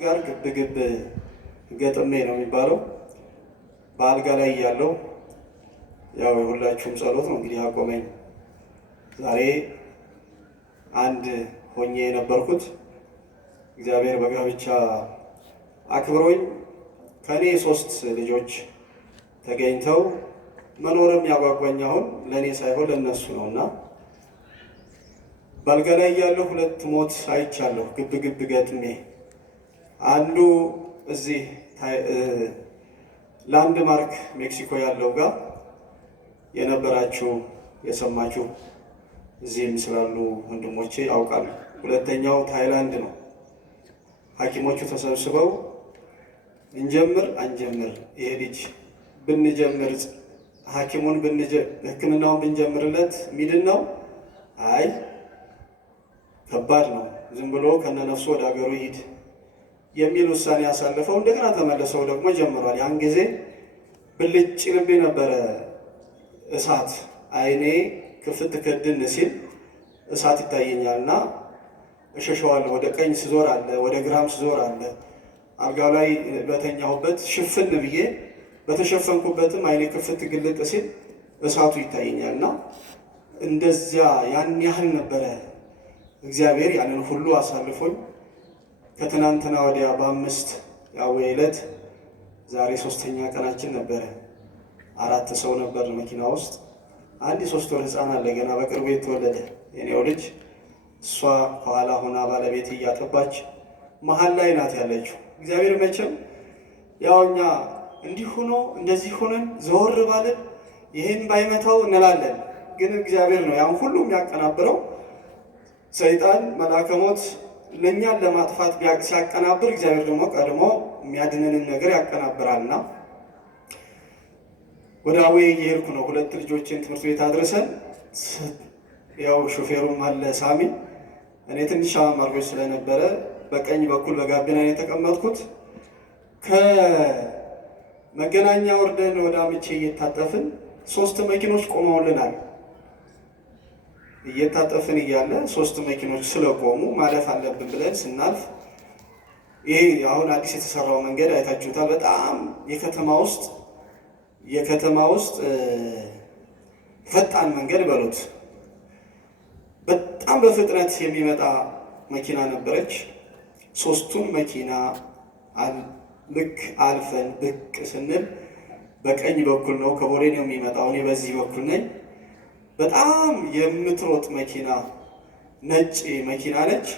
ጋር ግብ ገጥሜ ነው የሚባለው። በአልጋ ላይ ያለው ያው የሁላችሁም ጸሎት ነው እንግዲህ አቆመኝ። ዛሬ አንድ ሆኜ የነበርኩት እግዚአብሔር በጋብቻ አክብሮኝ ከኔ 3 ልጆች ተገኝተው መኖርም ያጓጓኝ አሁን ለኔ ሳይሆን ለነሱ ነውና በአልጋ ላይ ያለው 2 ሞት አይቻለሁ። ግብ ገጥሜ አንዱ እዚህ ላንድማርክ ሜክሲኮ ያለው ጋር የነበራችሁ የሰማችሁ እዚህም ስላሉ ወንድሞቼ ያውቃሉ። ሁለተኛው ታይላንድ ነው። ሐኪሞቹ ተሰብስበው እንጀምር አንጀምር ይሄ ልጅ ብንጀምር ሕክምናውን ብንጀምርለት ሚድን ነው፣ አይ ከባድ ነው፣ ዝም ብሎ ከነነፍሱ ወደ ሀገሩ ይሂድ የሚል ውሳኔ ያሳልፈው እንደገና ተመለሰው ደግሞ ጀምሯል። ያን ጊዜ ብልጭ ልቤ ነበረ። እሳት አይኔ ክፍት ክድን ሲል እሳት ይታየኛልና እሸሸዋለሁ። ወደ ቀኝ ስዞር አለ፣ ወደ ግራም ስዞር አለ። አልጋው ላይ በተኛሁበት ሽፍን ብዬ በተሸፈንኩበትም አይኔ ክፍት ግልጥ ሲል እሳቱ ይታየኛልና እንደዚያ ያን ያህል ነበረ። እግዚአብሔር ያንን ሁሉ አሳልፎኝ ከትናንትና ወዲያ በ5 ያው ዕለት ዛሬ 3ኛ ቀናችን ነበረ። 4 ሰው ነበር መኪና ውስጥ። አንድ 3 ወር ህፃን አለ ገና በቅርቡ የተወለደ የኔው ልጅ። እሷ ከኋላ ሆና ባለቤት እያጠባች መሀል ላይ ናት ያለችው። እግዚአብሔር መቼም ያው እኛ እንዲህ ሆኖ እንደዚህ ሆነን ዘወር ባለን ይሄን ባይመታው እንላለን፣ ግን እግዚአብሔር ነው ያን ሁሉ የሚያቀናብረው። ሰይጣን መልአከ ሞት ለእኛን ለማጥፋት ሲያቀናብር እግዚአብሔር ደግሞ ቀድሞ የሚያድነንን ነገር ያቀናብራልና ወደ አዌ እየሄድኩ ነው። 2 ልጆችን ትምህርት ቤት አድርሰን ያው ሾፌሩም አለ ሳሚ። እኔ ትንሽ አማርጎች ስለነበረ በቀኝ በኩል በጋቢና የተቀመጥኩት። ከመገናኛ ወርደን ወደ አምቼ እየታጠፍን 3 መኪኖች ቆመውልናል። እየታጠፍን እያለ 3 መኪኖች ስለቆሙ ማለፍ አለብን ብለን ስናልፍ፣ ይሄ አሁን አዲስ የተሰራው መንገድ አይታችሁታል። በጣም የከተማ ውስጥ ፈጣን መንገድ በሉት። በጣም በፍጥነት የሚመጣ መኪና ነበረች። 3ቱን መኪና ልክ አልፈን ብቅ ስንል በቀኝ በኩል ነው፣ ከቦሌ ነው የሚመጣው። እኔ በዚህ በኩል ነኝ። በጣም የምትሮጥ መኪና ነጭ መኪና ነች።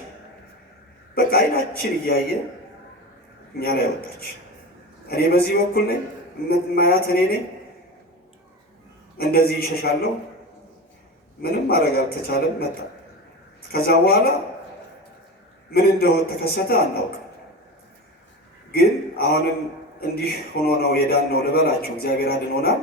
በቃ አይናችን እያየ እኛ ላይ ወጣች። እኔ በዚህ በኩል ነኝ፣ ማያት እኔ ነኝ። እንደዚህ ይሸሻለሁ። ምንም ማድረግ አልተቻለም። መጣ። ከዛ በኋላ ምን እንደሆነ ተከሰተ አናውቅም። ግን አሁንም እንዲህ ሆኖ ነው የዳነው ልበላችሁ። እግዚአብሔር አድኖናል።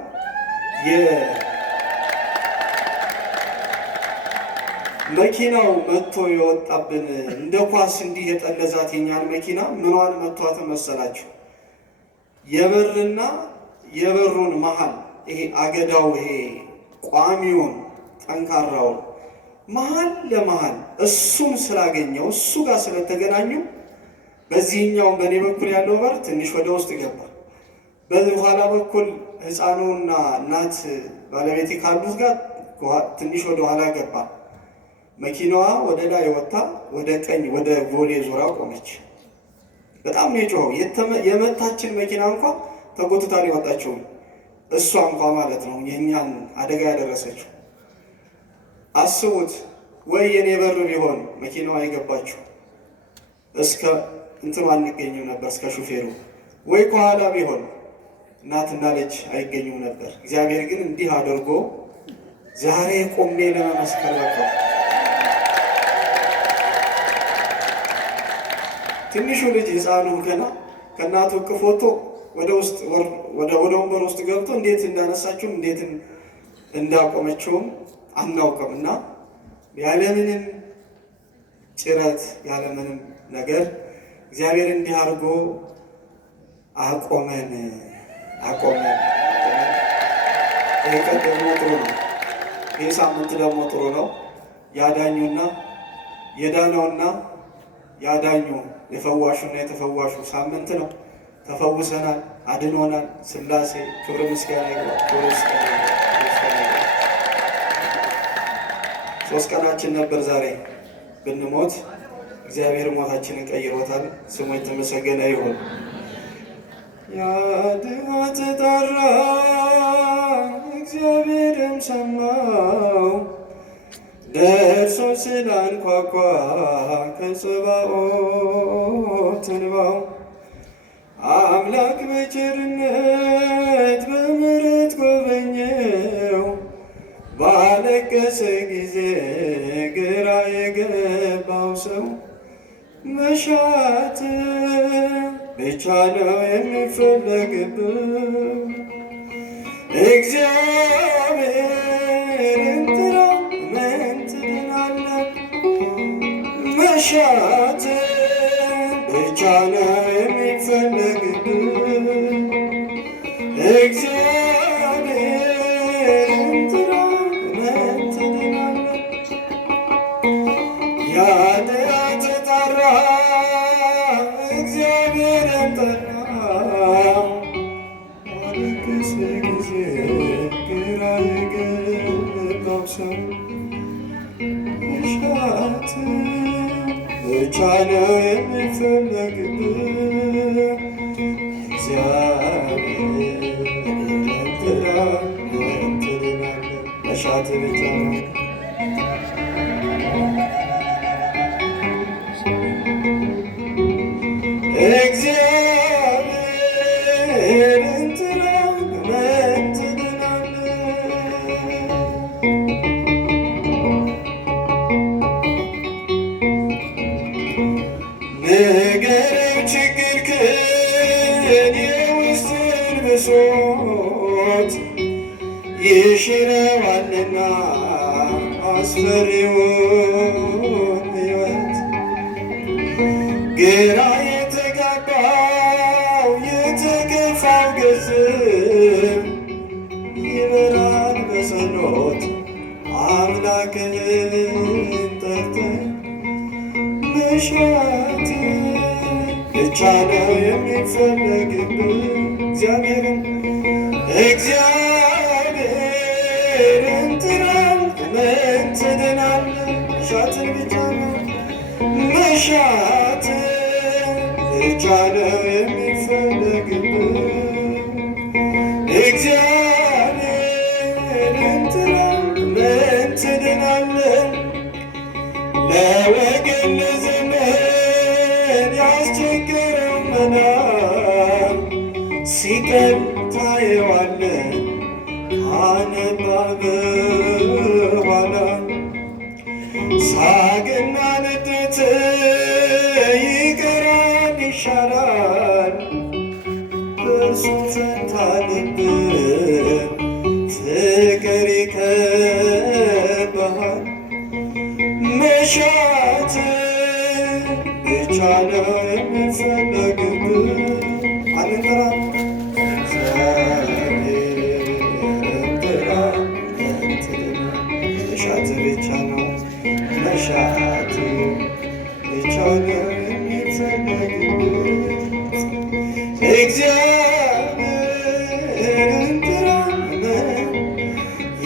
መኪናው መጥቶ የወጣብን እንደ ኳስ እንዲህ የጠለዛት የኛን መኪና ምኗን መቷት መሰላችሁ? የበርና የበሩን መሃል ይሄ አገዳው ይሄ ቋሚውን ጠንካራውን መሃል ለመሃል እሱን ስላገኘው እሱ ጋር ስለተገናኙ በዚህኛውም በእኔ በኩል ያለው በር ትንሽ ወደ ውስጥ ገባ። በኋላ በኩል ህፃኑና እናት ባለቤቴ ካሉት ጋር ትንሽ ወደ ኋላ ገባ። መኪናዋ ወደ ላይ ወጣ፣ ወደ ቀኝ ወደ ቦሌ ዙራ ቆመች። በጣም ነው የጮኸው። የመታችን መኪና እንኳን ተጎትታ ነው የወጣችው። እሷ እንኳን ማለት ነው የኛን አደጋ ያደረሰችው። አስቡት። ወይ የኔ በር ቢሆን መኪናዋ የገባችው እስከ እንትኑ አንገኝም ነበር፣ እስከ ሹፌሩ። ወይ ከኋላ ቢሆን እናትና ልጅ አይገኙም ነበር። እግዚአብሔር ግን እንዲህ አድርጎ ዛሬ ቆሜ ለመመስከር በቃ። ትንሹ ልጅ ህፃኑ ገና ከእናቱ እቅፍ ወጥቶ ወደ ወንበር ውስጥ ገብቶ እንዴት እንዳነሳችውም እንዴት እንዳቆመችውም አናውቅምና ያለምንም ጭረት ያለምንም ነገር እግዚአብሔር እንዲህ አድርጎ አቆመን። ይሄ ቀን ደግሞ ጥሩ ነው። ይሄ ሳምንት ደግሞ ጥሩ ነው። ያዳኙና የዳነውና ያዳኙ የፈዋሹና የተፈዋሹ ሳምንት ነው። ተፈውሰናል፣ አድኖናል። ሥላሴ ክብር ምስጋና ይግባው። ክብር ምስጋና ይግባው። 3 ቀናችን ነበር ዛሬ ብንሞት እግዚአብሔር ሞታችንን ቀይሮታል። ስሙ የተመሰገነ ይሁን። ያድሃ ተጣራ እግዚአብሔርም ሰማው ደርሶ ስላንኳኳ ከጸባኦት እንባው አምላክ በቸርነት በምሕረት ጎበኘው ባለቀሰ ጊዜ ግራ የገባው ሰው መሻት ብቻ ነው የሚፈለግብን። እግዚአብሔርን ጥራ ምን ትድናለህ? መሻት ብቻ ነው የሚፈለግብን። እግዚአብሔርን ጥራ ምን ትድናለህ? ያድሃ ተጣራ እግዚአብሔርን ጠራ ባለቀሰ ጊዜ ግራ የገባው ሰው መሻት ብቻ ነው የሚፈለግብን። እግዚአብሔርን ጥራ ምን ትድናለህ? መሻት ብቻ ነው። እግዚአብሔርን ጥራ ምን ትድናለህ? ንገረኝ ችግርህን የውስጥህን ብሶት ይሽረዋልና አስፈሪውን ሕይወት ግራ የተጋባው የተከፋው ገጽም ይበራል በጸሎት አምላክህን ጠርተህ መሻት ብቻ ነው የሚፈለግብን። እግዚአብሔርን ጥራ ምን ትድናለህ? መሻትን ብቻ ነው መሻት ብቻ ነው የሚፈለግብን። እግዚአብሔርን ጥራ ምን ትድናለህ? ለወገን ለዘመድ ያስቸገረው መናም ሲቀር ታየዋለህ ካነባ በኋላ ሳቅና ንዴት ይቀራል ይሻራል በእርሱ ፈንታ ልብን ፍቅር ይከብሃል። መሻት ብቻ ነው የሚፈለግብን። አንጥራ እግዚአብሔርን ጥራ ምን ትድናለህ? መሻት ብቻ ነው መሻት ብቻ ነው የሚፈለግብን። እግዚአብሔርን ጥራ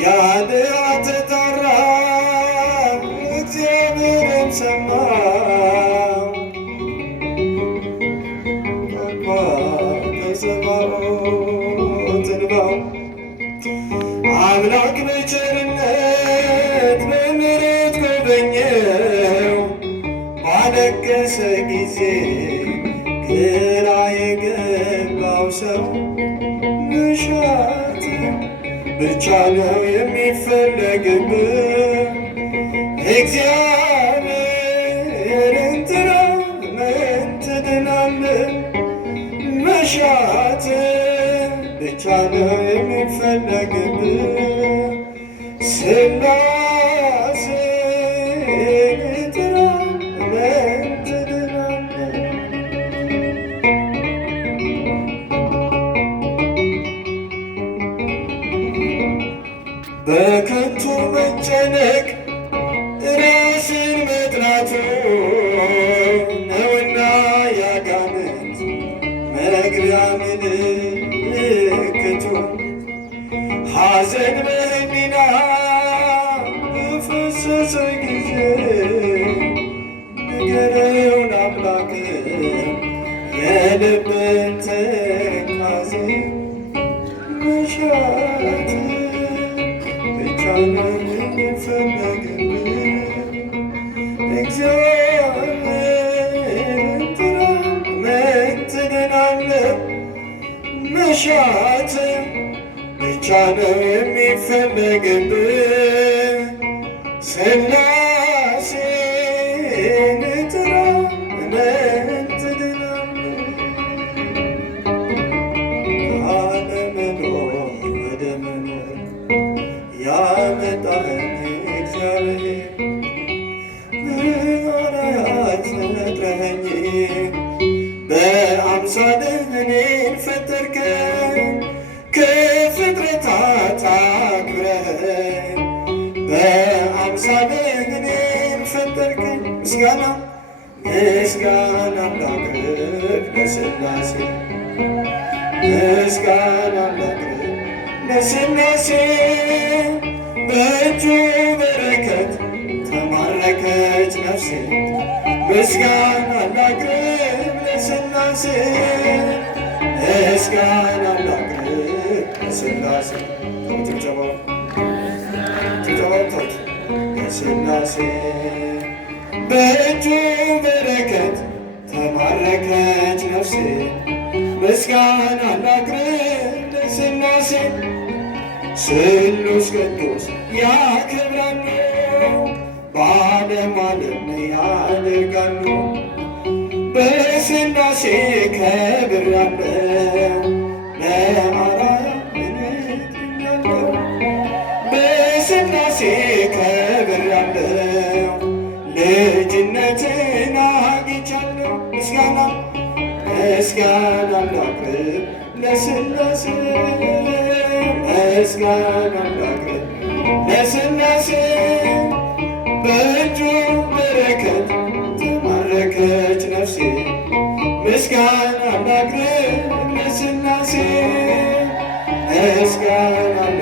ያድሃ ተጣራ እግዚአብሔርም ሰማው ኳኳ ከጸባኦት እንባው አምላክ በቸርነት በምሕረት ጎበኘው ባለቀሰ ጊዜ ግራ የገባው ሰው መሻት ብቻ ነው የሚፈለግብን። እግዚአብሔርን ጥራ ምን ትድናለህ? መሻት ብቻ ነው የሚፈለግብን። ሥላሴን ጥራ ምን ትድናለህ? በከንቱ መጨነቅ ራስን መጥላቱ መግቢያ ምልክቱ ሐዘን በህሊና በፈሰሰ ጊዜ ንገረው ለአምላክ የልብን ትካዜ መሻት ብቻ ነው የሚፈለግብህ እግዚአብሔርን ጥራ ምን ትድናለህ መሻት ብቻ ነው የሚፈለግብህ ሥላሴን ጥራ ምን ትድናለህ ካለመኖር ወደ መኖር ያመጣኸኝ እግዚአብሔር በአርአያህ ፈጥረኸኝ በአምሳልህ እኔን ፈጠርከኝ ከፍጥረታት አክብረኸኝ በአምሳልህ እኔን ፈጠርከኝ ምስጋና ምስጋና ላቅርብ ለሥላሴ ምስጋና ላቅርብ ለሥላሴ በእጁ በረከት ተማረከች ነፍሴ ምስጋና ላቅርብ ለሥላሴ ምስጋና ላቅርብ ለሥላሴ ጭብጨባው ተውት ለሥላሴ በእጁ በረከት ተማረከች ነፍሴ ምስጋና ላቅርብ ለሥላሴ ስሉስ ቅዱስ ያከብራሉ በዓለም ዓለም ያደርጋሉ በሥላሴ ከብሬአለሁ ለአርአያ እነግርሃለሁ በሥላሴ ከብሬአለሁ ልጅነትን አግኝቻለሁ ምስጋና ምስጋና ላቅርብ ለሥላሴ ምስጋና ላቅርብ ለሥላሴ በእጁ